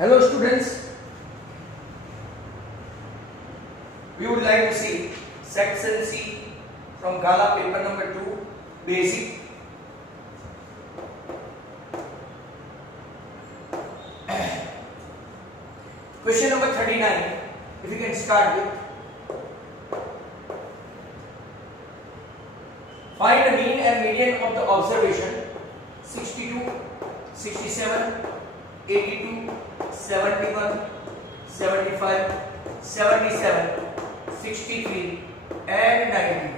Hello students, we would like to see section C from Gala paper number 2 basic. Question number 39, if you can start with. Find the mean and median of the observation 62, 67, 82, 71, 75, 77, 63 and 91.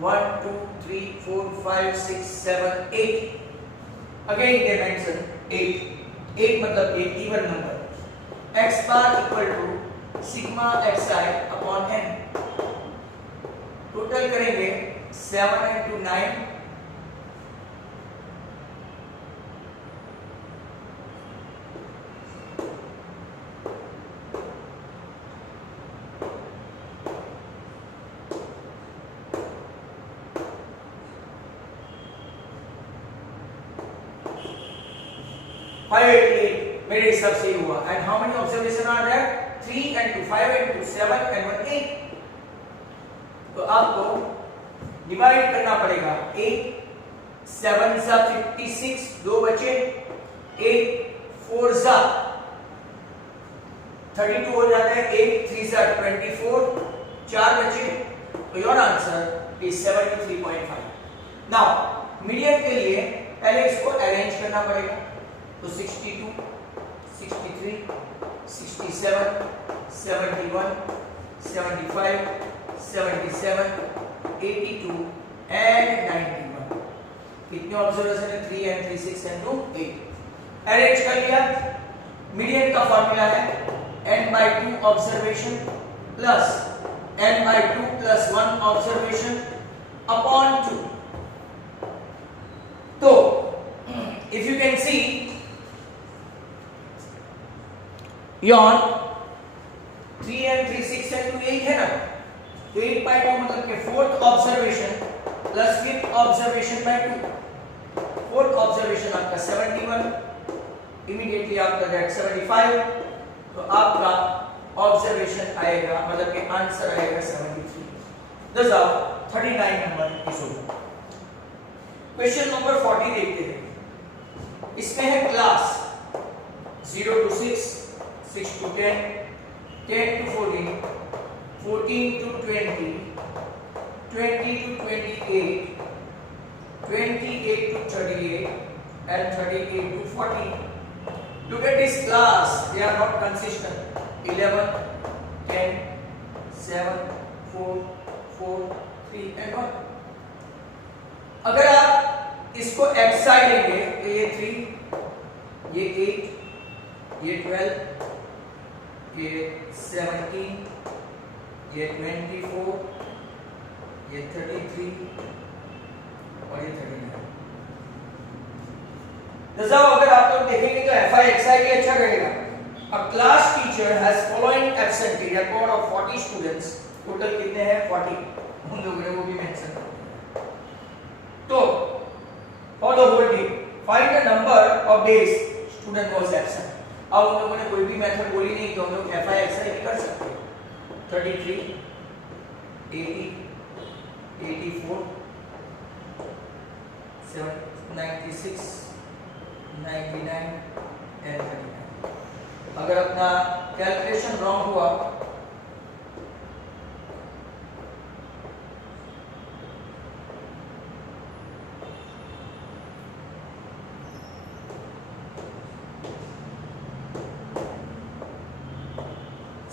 1, 2, 3, 4, 5, 6, 7, 8. Again they mention 8. 8 मतलब एक even number. X bar equal to sigma xi upon n. Total करेंगे 7 into 9. मेरे हिसाब से ही हुआ. And how many observation are there? 3 and 2, 5 and 2, 7 and 1, 8. तो आपको डिवाइड करना पड़ेगा. 8 7 सा 56, 2 बचे. 8 4 सा 32 हो जाता है. 8 3 सा 24, 4 बचे. तो your answer is 73.5. Now median के लिए पहले इसको अरेंज करना पड़ेगा. तो 62, 63, 67, 71, 75, 77, 82 and 91. कितने ऑब्जर्वेशन है? 3 and 3, 6 and 2, 8. अरेंज कर लिया. मीडियन का फॉर्मूला है n/2 observation plus n/2 plus 1 observation upon 2. तो if you can see yon 3 and 3, 6 and 2, 8 है ना. तो 8/2 मतलब के fourth observation plus fifth observation bye 2. Fourth observation आपका 71, इमीडिएटली आपका गेट 75. तो आपका ऑब्जर्वेशन आएगा मतलब के आंसर आएगा 73. दस आप 39 नंबर इस होगा. क्वेश्चन नंबर 40 देखते हैं. इसमें है class 0 to 6, 6 to 10, 10 to 14, 14 to 20, 20 to 28, 28 to 38, and 38 to 40. Look at this class, they are not consistent. 11, 10, 7, 4, 4, 3 and 1. अगर आप इसको xi लेंगे तो ये 3, ये 8, ये 12, ये 17, ये 24, ये 33 और ये 39. जैसा अगर आप लोग देखेंगे तो fi xi भी अच्छा रहेगा. A class teacher has following absentee record of 40 students. Total कितने हैं? 40. उन लोगों ने वो भी मेंशन किया. तो for the whole day find the number of days student was absent. अब उन लोगों ने कोई भी मेथड बोली नहीं तो हम लोग fi xi भी कर सकते हैं. 33, 80, 84, 96, 99 and 39. अगर अपना कैलकुलेशन रॉन्ग हुआ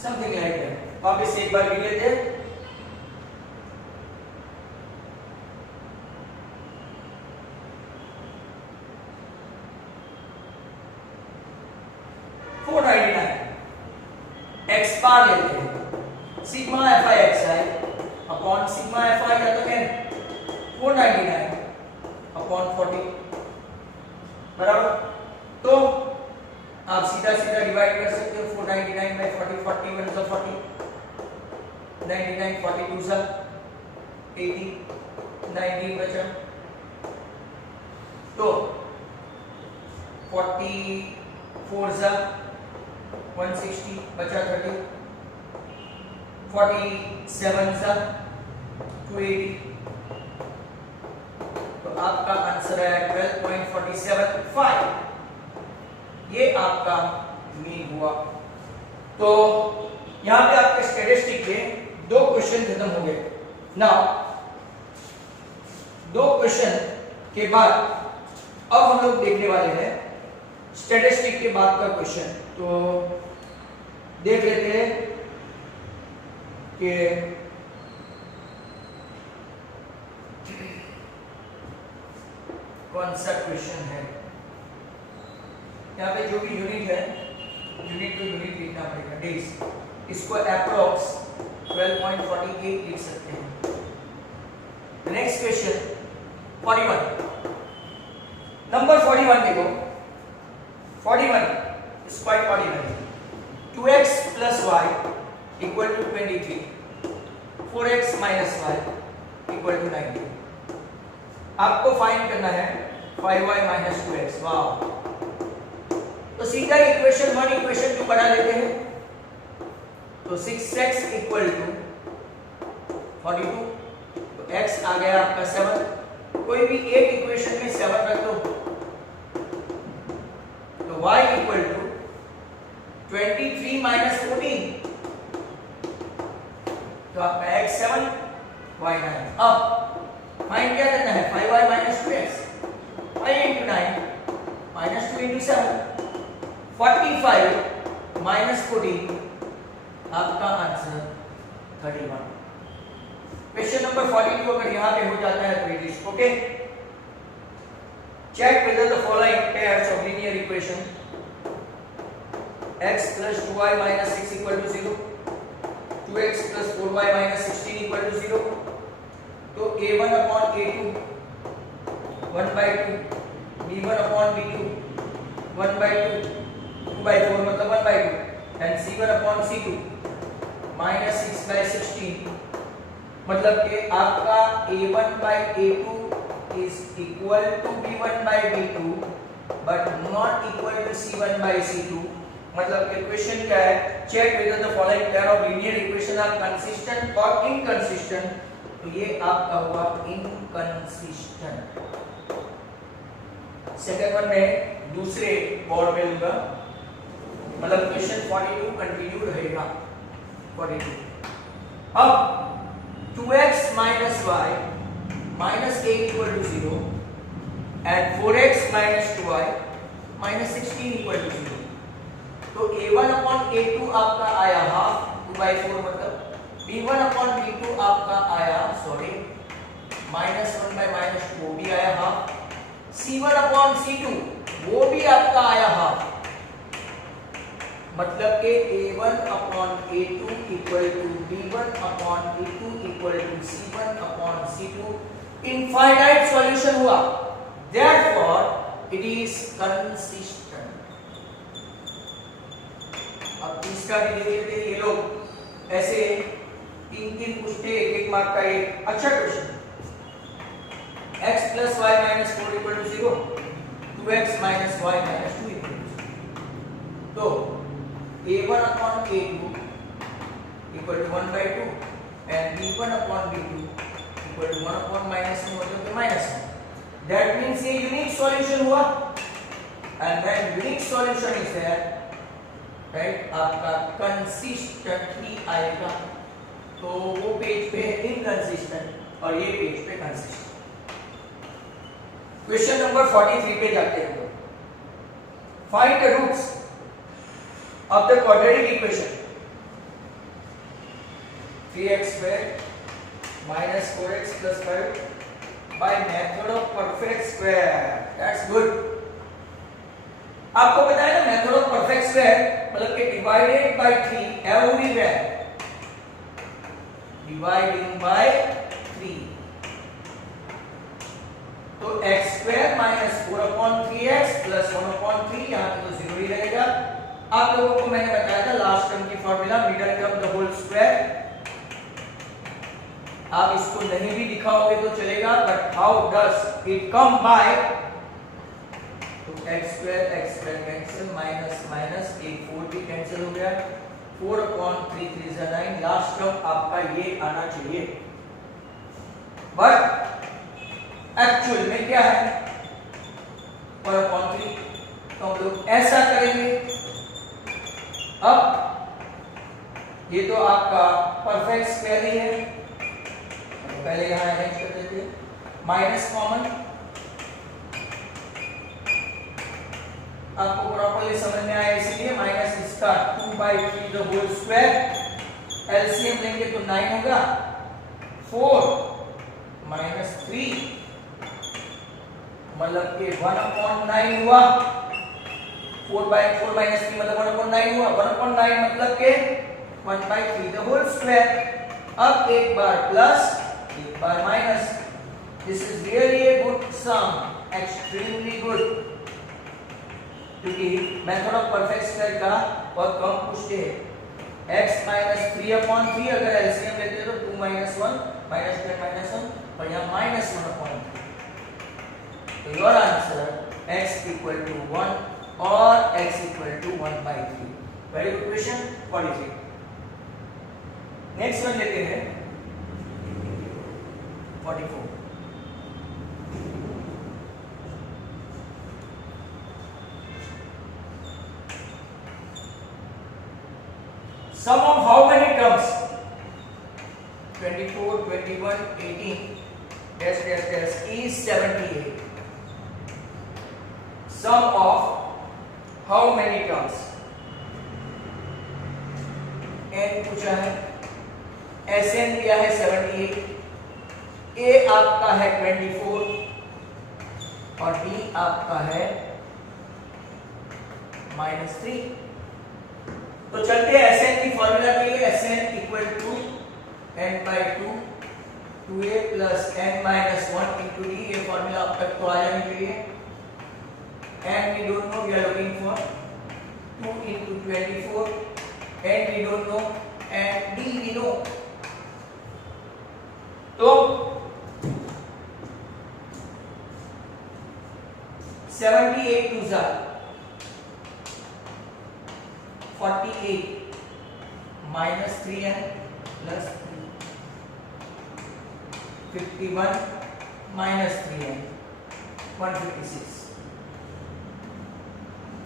समथिंग लाइक दैट. वापस एक बार लिख लेते हैं. x बार लेते हैं. Sigma fi xi upon sigma fi या तो n 499 अपॉन 40 बराबर. तो आप सीधा सीधा डिवाइड कर सकते हो. 499 बाय 40, 41 सा 40, 99 42 सा 80, 19 बचा. तो 40 4 सा 160 बचा 30, 47 सा 280, तो आपका आंसर है 12.475। ये आपका मीन हुआ। तो यहां पे आपके स्टैटिस्टिक के 2 क्वेश्चन खत्म हो गए। नाउ 2 क्वेश्चन के बाद अब हम लोग देखने वाले हैं स्टैटिस्टिक के बाद का क्वेश्चन। तो देख लेते हैं कि कौन सा क्वेश्चन है। यहाँ पे जो भी यूनिट है, यूनिट टू यूनिट लिखना पड़ेगा, डेज। इसको अप्रोक्स 12.48 लिख सकते हैं। नेक्स्ट क्वेश्चन 41, नंबर 41 देखो। 41 is quite ordinary. 2x plus y equal to 23, 4x minus y equal to 19। आपको फाइंड करना है 5y minus 2x। वाह, तो सीधा इक्वेशन 1 इक्वेशन 2 बना लेते हैं। तो 6x equal to 42, तो x आ गया आपका 7। कोई भी एक इक्वेशन में 7 रख दो, तो y equal to 23 minus 14, तो आपका x 7 y 9। अब फाइंड क्या करना है, 5y minus 2x, 5 into 9 minus 2 into 7, 45 minus 14, आपका आंसर 31। क्वेश्चन नंबर 42 अगर यहां पे हो जाता है तो it is okay. Check whether the following pairs of linear equation x plus 2y minus 6 equal to 0, 2x plus 4y minus 16 equal to 0, तो a1 upon a2 1 by 2, b1 upon b2 1 by 2, 2 by 4 मतलब 1 by 2, and c1 upon c2 minus 6 by 16, मतलब कि आपका a1 by a2 is equal to b1 by b2 but not equal to c1 by c2। मतलब कि question क्या है, check whether the following pair of linear equation are consistent or inconsistent। तो ये आपका हुआ inconsistent। सेकंड वन में दूसरे बोर्ड में लूंगा, मतलब क्वेश्चन 42 कंटिन्यू रहेगा। 42 अब 2x minus y minus 8 equal to 0 and 4x minus 2y minus 16 equal to 0, तो a1 upon a2 आपका आया हाफ 2 by 4 मतलब, b1 upon b2 आपका आया minus 1 by minus 2 वो भी आया हाफ, c1 upon c2 वो भी आपका आया हाफ, मतलब के a1 upon a2 equal to b1 upon b2 equal to c1 upon c2 infinite solution हुआ, therefore it is consistent। अब तीसरा भी देख लेते हैं। ये लोग ऐसे 3 पूछते, 1 मार्क का एक अच्छा question. x plus y minus 4 equal to 0, 2x minus y minus 2 equal to 0, तो a1 upon a2 equal to 1 by 2 and b1 upon b2 equal to 1 upon minus 1 मतलब कि minus 1। That means ये unique solution हुआ, and then unique solution is there, right? आपका consistently आएगा, तो वो page पे inconsistent और ये पेज पे consistent। क्वेश्चन नंबर 43 पे जाते हैं। Find the roots of the quadratic equation 3x square minus 4x plus 5 by method of perfect square। That's good। आपको पता है ना मेथड ऑफ परफेक्ट स्क्वायर मतलब कि divided by 3 everywhere, dividing by 3, तो x square minus 4 upon 3x plus 1 upon 3 यहाँ पे तो 0 ही रहेगा। आप लोगों को मैंने बताया था लास्ट टर्म की formula middle term the whole square. आप इसको नहीं भी दिखाओगे तो चलेगा, but how does it come by, तो x square cancel cancel, minus minus, एक 4 भी कैंसिल हो गया, 4/3 3 = 9, लास्ट टर्म आपका ये आना चाहिए, बट एक्चुअल में क्या है 4/3, तो हम लोग ऐसा करेंगे। अब ये तो आपका परफेक्ट स्क्वायर ही है, तो पहले यहां अरेंज कर देते हैं, माइनस कॉमन, आपको प्रॉपर्ली समझ में आया इसलिए माइनस इसका 2/3 द होल स्क्वायर, एलसीएम लेंगे तो 9 होगा, 4 माइनस 3 मतलब कि 1/9 हुआ, 4/4 माइनस 3 मतलब 1/9 हुआ, 1/9 मतलब के 1/3 द होल स्क्वायर। अब एक बार प्लस एक बार minus, this is really a good sum, extremely good, क्योंकि मेथड ऑफ परफेक्ट स्क्वायर का बहुत कम पूछते हैं। x माइनस 3/3 अगर एलसीएम लेते हैं तो 2 माइनस 1 माइनस 10 माइनस 1 और यहाँ माइनस 1/3, तो your answer x equal to 1 और x equal to 1/3। Very good question 43। Next one लेते हैं 44। Sum of how many terms? 24, 21, 18 dash dash dash is 78. Sum of how many terms? n पूछा है, Sn दिया है 78, A आपका है 24 और B आपका है -3। तो चलते हैं Sn की फॉर्मूला के लिए। Sn equal to n/2 2a plus n-1 into d, ये फॉर्मूला अब तक तो आ जानी चाहिए। n we don't know, we are looking for 2 into 24, n we don't know and d we know। तो 78 to 48 minus 3n plus 3, 51 minus 3n 156,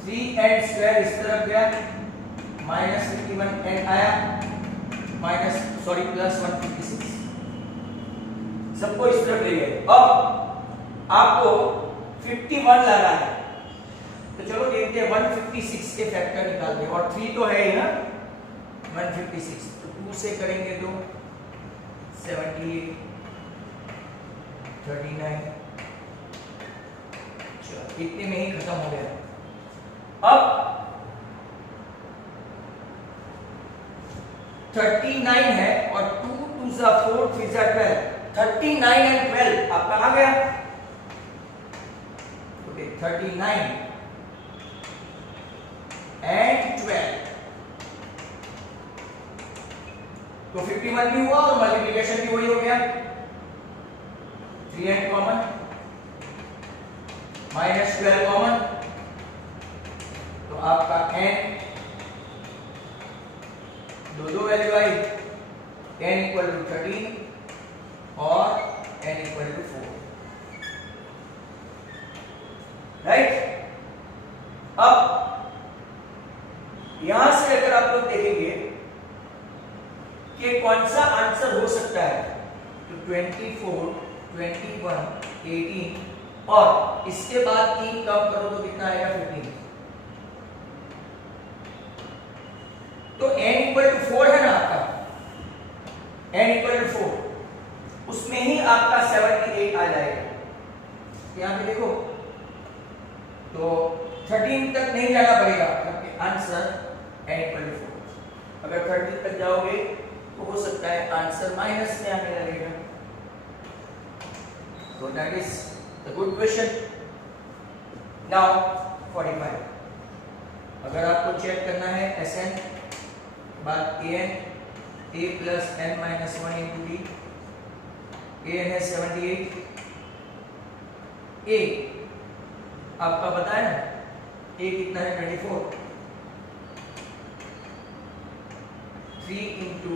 3n square इस तरफ गया, माइनस 51n आया, माइनस सॉरी प्लस 156, सबको इस तरफ ले गए। अब आपको 51 लाना है, तो चलो देखते हैं 156 के फैक्टर निकालते हैं, और 3 तो है ही ना 156, तो 2 से करेंगे तो 78 39, चलो इतने में ही खत्म हो गया। अब 39 है और 2 2 सा 4 3 सा 12, 39 and 12 आपका आ गया। ओके 39 and 12, तो 51 भी हुआ और मल्टीप्लिकेशन भी वही हो गया, 3n कॉमन माइनस 12 कॉमन, तो आपका n दो वैल्यू आई, n इक्वल टू 13 और n इक्वल टू 4, राइट। अब यहां से अगर आप लोग देखेंगे कि कौन सा आंसर हो सकता है, तो 24, 21, 18 और इसके बाद 3 कम करो तो कितना आएगा 15, तो n इक्वल टू 4 है ना आपका, n इक्वल टू 4, उसमें ही आपका 78 आ जाएगा। यहां पे देखो तो 13 तक नहीं जाना पड़ेगा, क्योंकि आंसर n इक्वल टू 4, अगर 13 तक जाओगे तो हो सकता है आंसर माइनस में आने लगेगा। So that is the good question. Now 45, अगर आपको चेक करना है Sn बाद an, a plus n-1 into d, an है 78, a आपका पता है ना ए कितना है 24, 3 इंटू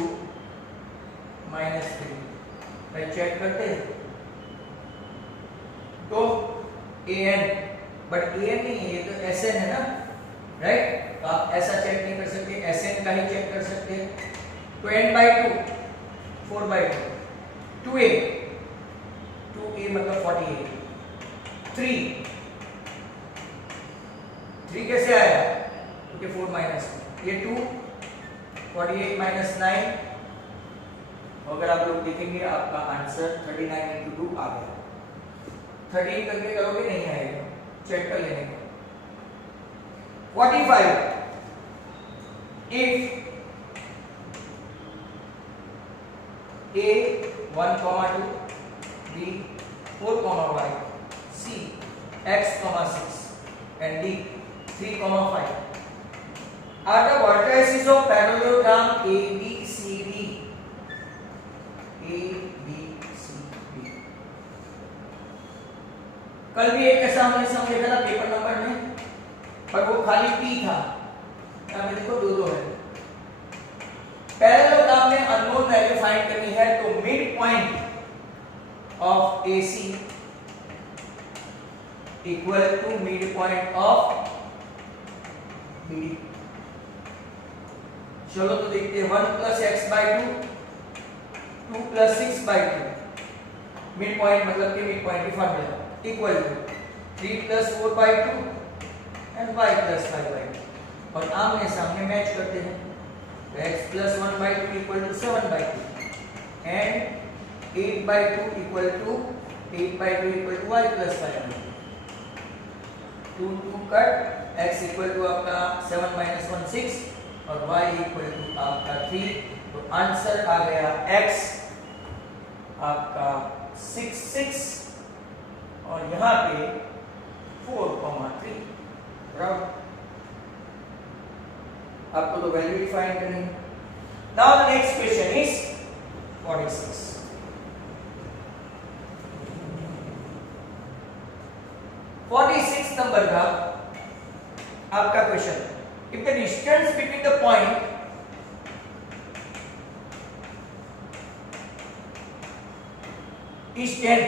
-3, भाई चेक करते हैं तो an, बट an नहीं है, ये तो sn है ना, राइट? तो आप ऐसा चेक नहीं कर सकते, sn का ही चेक कर सकते हैं। तो n/2 4/2, 2a मतलब 48, 3 कैसे आया? क्योंकि 4 माइनस ये 2, 48 माइनस 9, अगर आप लोग देखेंगे आपका आंसर 39 इंटू 2 आ गया। 13 करके करोगे नहीं आएगा, चेक कर लेने का। 45 if a 1, 2, b 4, y c x, 6 and d 3, 5 are the vertices of parallelogram ABCD. कल भी एक ऐसा हमने सम देखा था पेपर नंबर में, पर वो खाली P था, यहाँ पे देखो 2 है। पैरेललोग्राम में अननोन वैल्यू फाइंड करनी है, तो mid point of AC equal to mid point of BD। चलो तो देखते हैं, 1 + x/2, 2 + 6/2, मिड पॉइंट मतलब कि मिड पॉइंट की formula equal to 3 + 4/2 and y + 5/2, और आमने सामने मैच करते हैं। x + 1/2 equal to 7/2 and 8/2 equal to 8/2 equal to y + 5/2, 2 2 cut, x equal to आपका 7 - 1 6 और y इक्वल टू आपका 3, तो आंसर आ गया x आपका 6 6 और यहाँ पे 4, 3। बराबर, आपको तो वैल्यू फाइंड करनी है। Now the next question is 46। 46 number का आपका question, if the distance between the point is 10,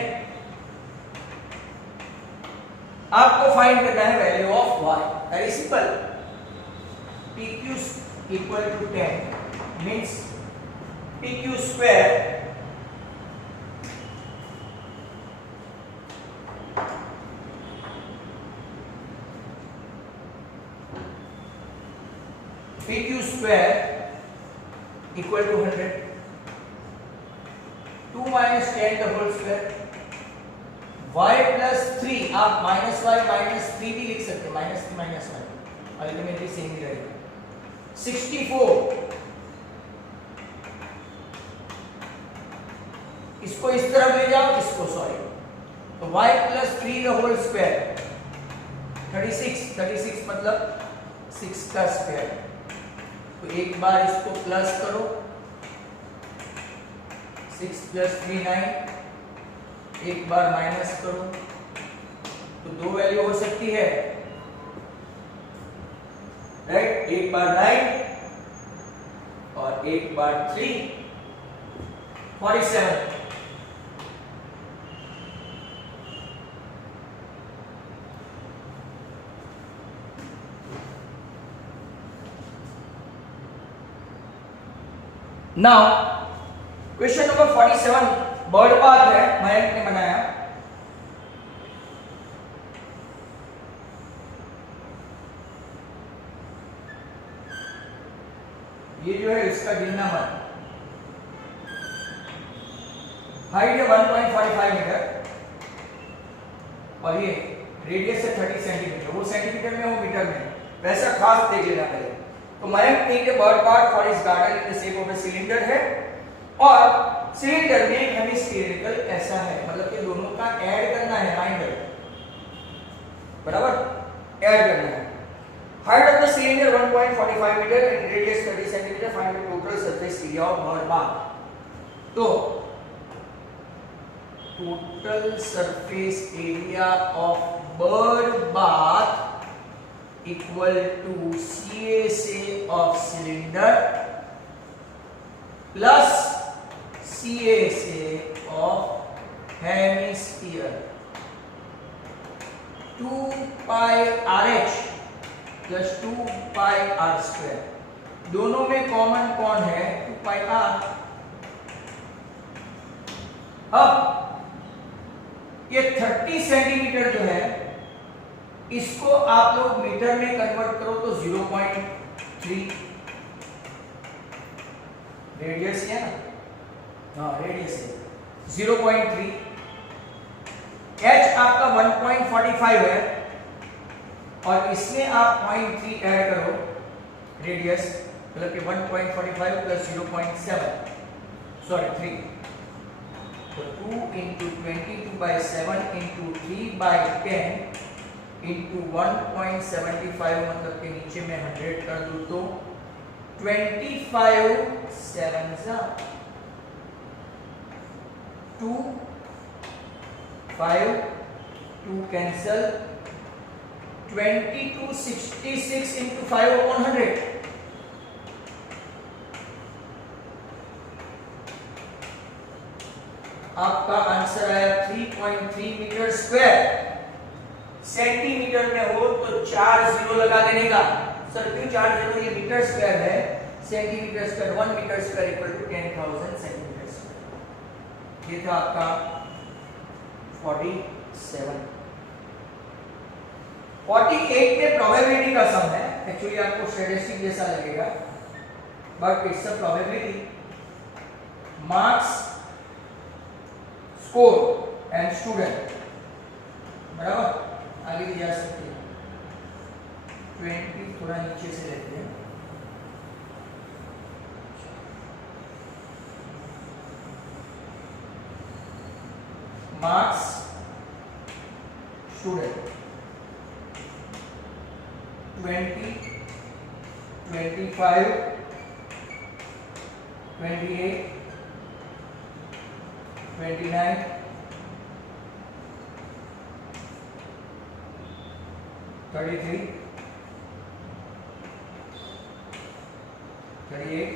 आपको फाइंड करना है value of y। Very simple, pq equal to 10 means pq square equal to 100, 2 - 10 the whole square, y + 3, आप -y - 3 भी लिख सकते हैं, -3 - y अल्टीमेटली सेम ही रहेगा। 64, इसको इस तरफ ले जाओ, इसको सॉरी, तो y + 3 द होल स्क्वायर 36 मतलब 6 का स्क्वायर, तो एक बार इसको प्लस करो, 6 + 3 9, एक बार माइनस करो, तो 2 वैल्यू हो सकती है, राइट? एक बार 9 और एक बार 3, 47। Now question number 47 bird path है, मयंक ने बनाया। ये जो है इसका गिनना मत, हाइट है 1.45 मीटर और ये रेडियस है 30 सेंटीमीटर, वो सेंटीमीटर में वो मीटर में, वैसा खास देख लेना पहले। तो मयंक ने बर्ड पाथ फॉर इस garden in the shape of a cylinder है, और सिलेंडर में एक हेमिस्फेरिकल ऐसा है, मतलब कि दोनों का ऐड करना है, माइंडर बराबर ऐड करना है। Height of the cylinder 1.45 metre and radius 30 centimetre, find the total surface area of bird path. तो total surface area of bird bath equal to CSA of cylinder plus CSA of hemisphere 2 pi RH plus 2 pi R square. दोनों में common कौन है? 2 pi R। अब ये 30 centimetre जो है इसको आप लोग मीटर में कन्वर्ट करो तो 0.3 रेडियस है ना, हाँ रेडियस है 0.3। H आपका 1.45 है और इसमें आप 0.3 ऐड करो रेडियस, मतलब कि 1.45 प्लस 0.7 सॉरी 3, तो 2 into 22/7 into 3/10 into 1.75, मतलब के नीचे में 100 कर दूं तो 25 7s 2 5 2 cancel 2266 into 5/100 आपका आंसर आया 3.3 मीटर स्क्वायर। सेंटीमीटर में हो तो 4 जीरो लगा देने का। सर क्यों 4 जीरो? ये मीटर स्क्वायर है, centimetre square 1 metre square equal to 10,000 centimetre square. ये था आपका 47। 48 में प्रोबेबिलिटी का सम है। एक्चुअली आपको स्टैटिस्टिक जैसा लगेगा but it's a probability. Marks, score and student, बराबर आगे भी जा सकते हैं। 20 थोड़ा नीचे से लेते हैं। Marks, student 20, 25, 28, 29, 33, 38,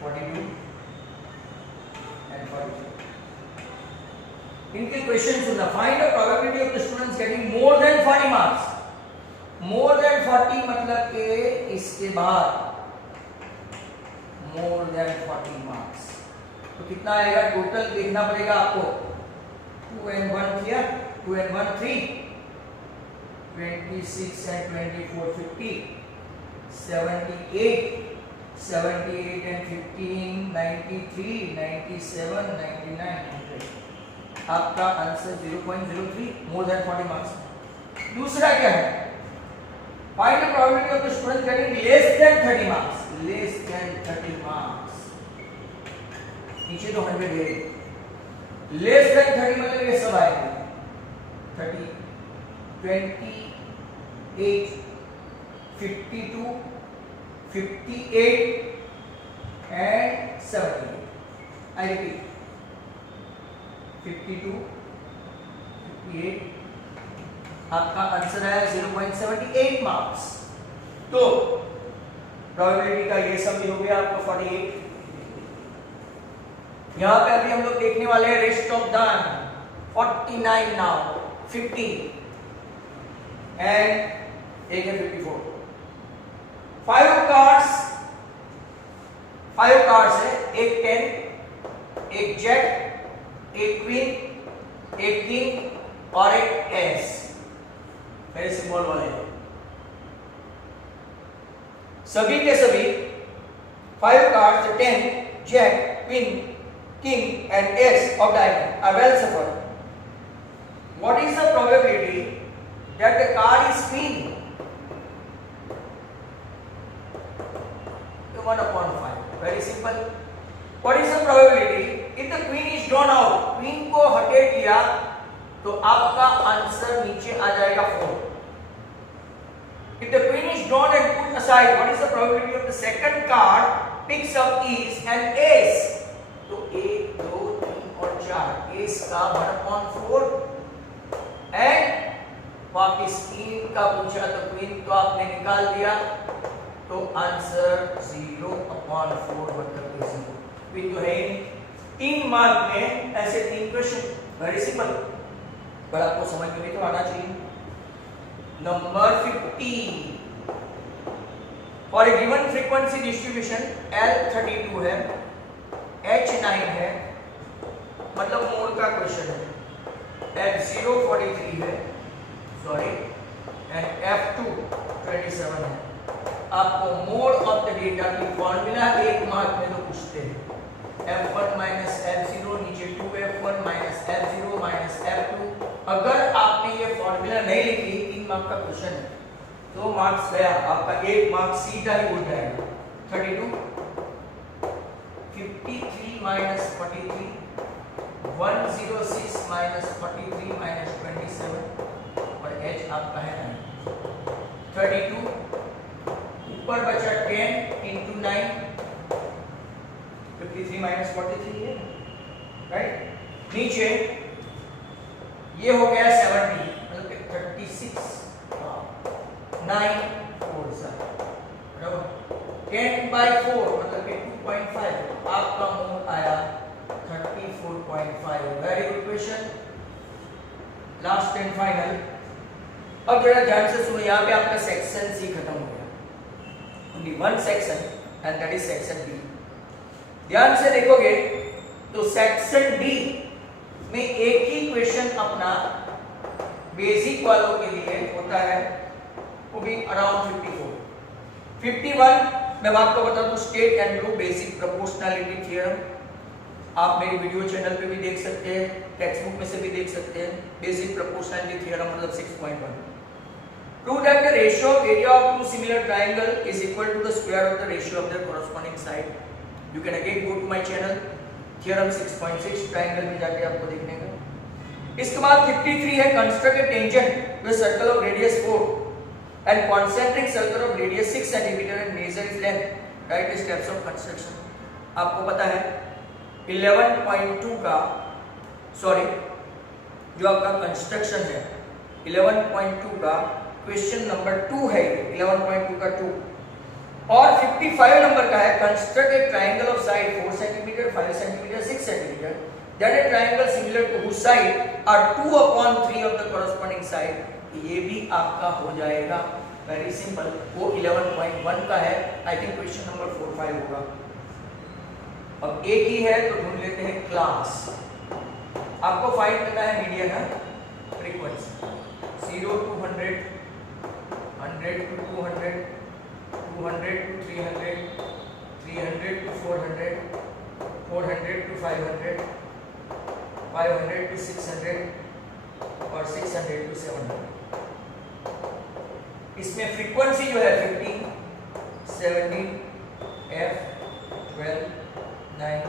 42 and 43। इनके क्वेश्चन सुनना। Find the probability of the students getting more than 40 marks. More than 40 मतलब के इसके बाद मोर देन 40 मार्क्स, तो कितना आएगा? टोटल देखना पड़ेगा आपको। 2 and 1 किया, 2 and 1 3, 26 and 24 50, 78, 78 and 15 93, 97, 99 100। आपका आंसर 0.03 मोर देन 40 मार्क्स। दूसरा क्या है? Find the probability of the student getting less than 30 marks. Less than 30 marks, नीचे तो 100 है। लेस देन 30 मतलब ये सब आएंगे 30, 28, 52, 58 and 78। I repeat 52, 58। आपका आंसर है 0.78 मार्क्स। तो प्रोबेबिलिटी का ये सब भी हो गया आपका 48। यहां पे अभी हम लोग देखने वाले हैं rest of done 49 now 50 and एक है 54। 5 कार्ड्स है, एक 10, एक जेट, एक क्वीन, एक किंग और एक एस। मेरे सिंबल वाले सभी के सभी 5 cards 10, jet, queen, king and ace of diamond are well shuffled. What is the probability that the card is queen? 1/5. Very simple. What is the probability if the queen is drawn out? Queen को हटे किया तो आपका answer नीचे आ जाएगा 4. If the queen is drawn and put aside, what is the probability of the second card picks up is an ace? तो 1, 2, 3 और 4 S का 1/4 एंड पाकिस्तान का पूछा तो क्वीन तो आपने निकाल दिया, तो आंसर 0/4 मतलब 0। क्वीन तो है ही नहीं। 3 मार्क में ऐसे 3 क्वेश्चन, वेरी सिंपल, पर आपको समझ में भी तो आना चाहिए। Number 50, for a given frequency distribution L32 है, H9 है, मतलब मोड का क्वेश्चन है, F0 43 है, सॉरी, एंड F2 27 है। आपको मोड ऑफ द डेटा की फॉर्मूला 1 मार्क में तो पूछते हैं, F1 माइनस F0, नीचे 2F1 minus F0 minus F2। अगर आपने ये फॉर्मूला नहीं लिखी, 3 मार्क का क्वेश्चन है, 2 मार्क्स गया, आपका 1 मार्क सीधा ही उड़ जाएगा। 32, 53 माइनस 43, 106 माइनस 43 माइनस 27, और H आपका है 9। 32 ऊपर बचा 10 इंटू 9, 53 माइनस 43 है, राइट। नीचे ये हो गया 70, मतलब 36, 9 4 बराबर 10/4 मतलब कि 2.5, आपका मोड आया 34.5। Very good question, last and final. अब जरा ध्यान से सुनो, यहाँ पे आपका सेक्शन सी खत्म हो गया, only 1 section and that is section D. ध्यान से देखोगे तो सेक्शन डी में एक ही क्वेश्चन अपना बेसिक वालों के लिए होता है, वो भी अराउंड 54। 51 मैं आपको बता दूं, state and prove basic proportionality theorem, आप मेरी वीडियो चैनल पे भी देख सकते हैं, टेक्स्ट बुक में से भी देख सकते हैं। बेसिक प्रोपोर्शनैलिटी थ्योरम मतलब 6.1। Prove that the ratio of area of two similar triangle is equal to the square of the ratio of their corresponding side. You can again go to my channel, theorem 6.6 triangle में जाके आपको देखने का। इसके बाद 53 है, construct a tangent with circle of radius 4 and concentric circle of radius 6 centimetre and measure its length. Write steps of construction. आपको पता है 11.2 का, सॉरी, जो आपका कंस्ट्रक्शन है 11.2 का क्वेश्चन नंबर 2 है, 11.2 का 2। और 55 नंबर का है, construct a triangle of side 4 centimetre, 5 centimetre, 6 centimetre, that a triangle similar to whose side are 2/3 of the corresponding side. ये भी आपका हो जाएगा, वेरी सिंपल। वो 11.1 का है, आई थिंक क्वेश्चन नंबर 4 5 होगा। अब एक ही है तो ढूंढ लेते हैं क्लास। आपको फाइंड करना है मीडियन है, frequency 0 to 100, 100 to 200, 200 to 300, 300 to 400, 400 to 500, 500 to 600 और 600 to 700। इसमें फ्रीक्वेंसी जो है 15, 17, F, 12, 9,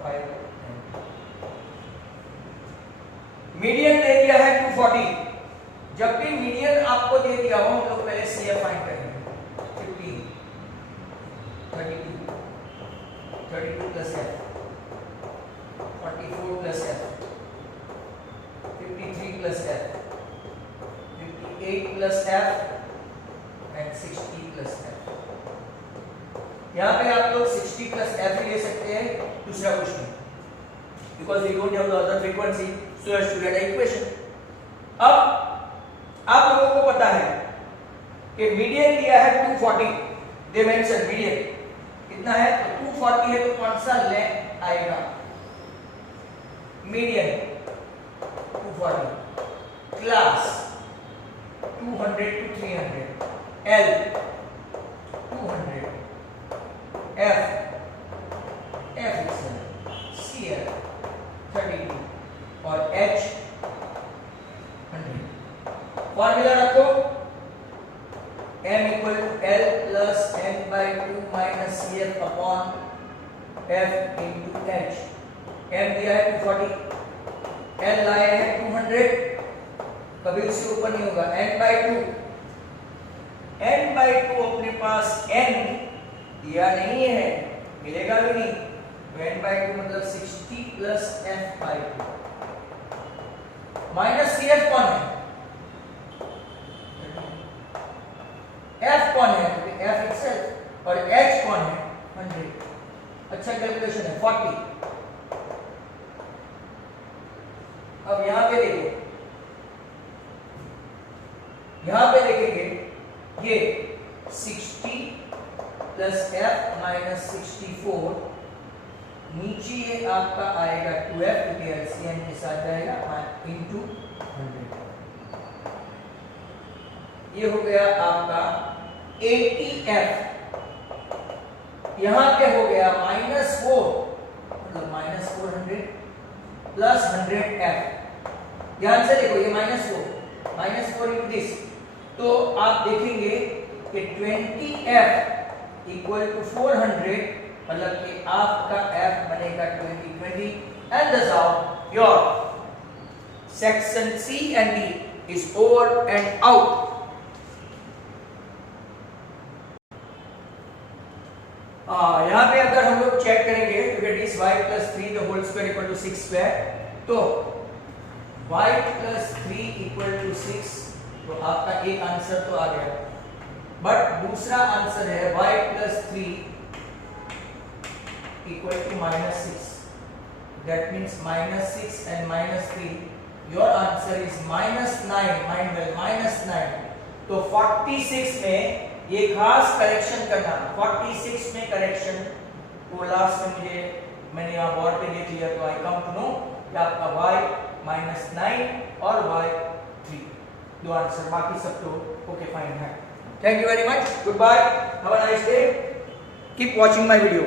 5, 9। मीडियन दे दिया है 240। जब भी मीडियन आपको दे दिया हो, हम लोग पहले CF फाइंड करेंगे। 15, 32, 32 plus F, 44 plus F, 53 plus F, 58 plus F and 60 plus F। यहाँ पे आप लोग 60 plus F ही ले सकते हैं, दूसरा कुछ नहीं, because we don't have the other frequency, so you have to get an equation। अब आप लोगों को पता है कि मीडियन दिया है 240, दे मेंशन मीडियन कितना है, तो 240 है, तो कौन सा लेंथ आएगा? Median 240, class 200 to 300, L 200, F CL 32 और H 100। फॉर्मूला रखो, m equal to L plus n/2 minus CF upon F into H। m दिया है 240, L लाए हैं 200, कभी उससे ऊपर नहीं होगा, n/2 अपने पास n दिया नहीं है, मिलेगा भी नहीं, तो n/2 मतलब 60 प्लस F/2 माइनस CF कौन है? फ्रैक्शन कैलकुलेशन है 40। अब यहां पे देखो, यहां पे देखेंगे ये 60 प्लस f माइनस 64, नीचे ये आपका आएगा 2f क्योंकि एलसीएम के साथ जाएगा इनटू 100। ये हो गया आपका 80f, यहां पे हो गया -4 मतलब -400 प्लस 100f। ध्यान से देखो ये -4 इंटू दिस, तो आप देखेंगे कि 20f इक्वल टू 400, मतलब कि आपका f बनेगा 20 and thus out your section C and D is over and out। यहाँ पे अगर हम लोग चेक करेंगे तो gate is y plus 3 the whole square equal to 6 square, तो y plus 3 equal to 6, तो आपका एक आंसर तो आ गया, बट दूसरा आंसर है y plus 3 equal to -6, that means -6 and -3, your answer is -9, mind well -9। तो 46 में ये खास करेक्शन करना, 46 में करेक्शन को लास्ट में मैंने यहाँ बोर्ड पे लिख लिया, तो आई कम टू नो कि आपका y -9 और y 3 दो आंसर, बाकी सब तो ओके फाइन है। Thank you very much, goodbye, have a nice day, keep watching my video.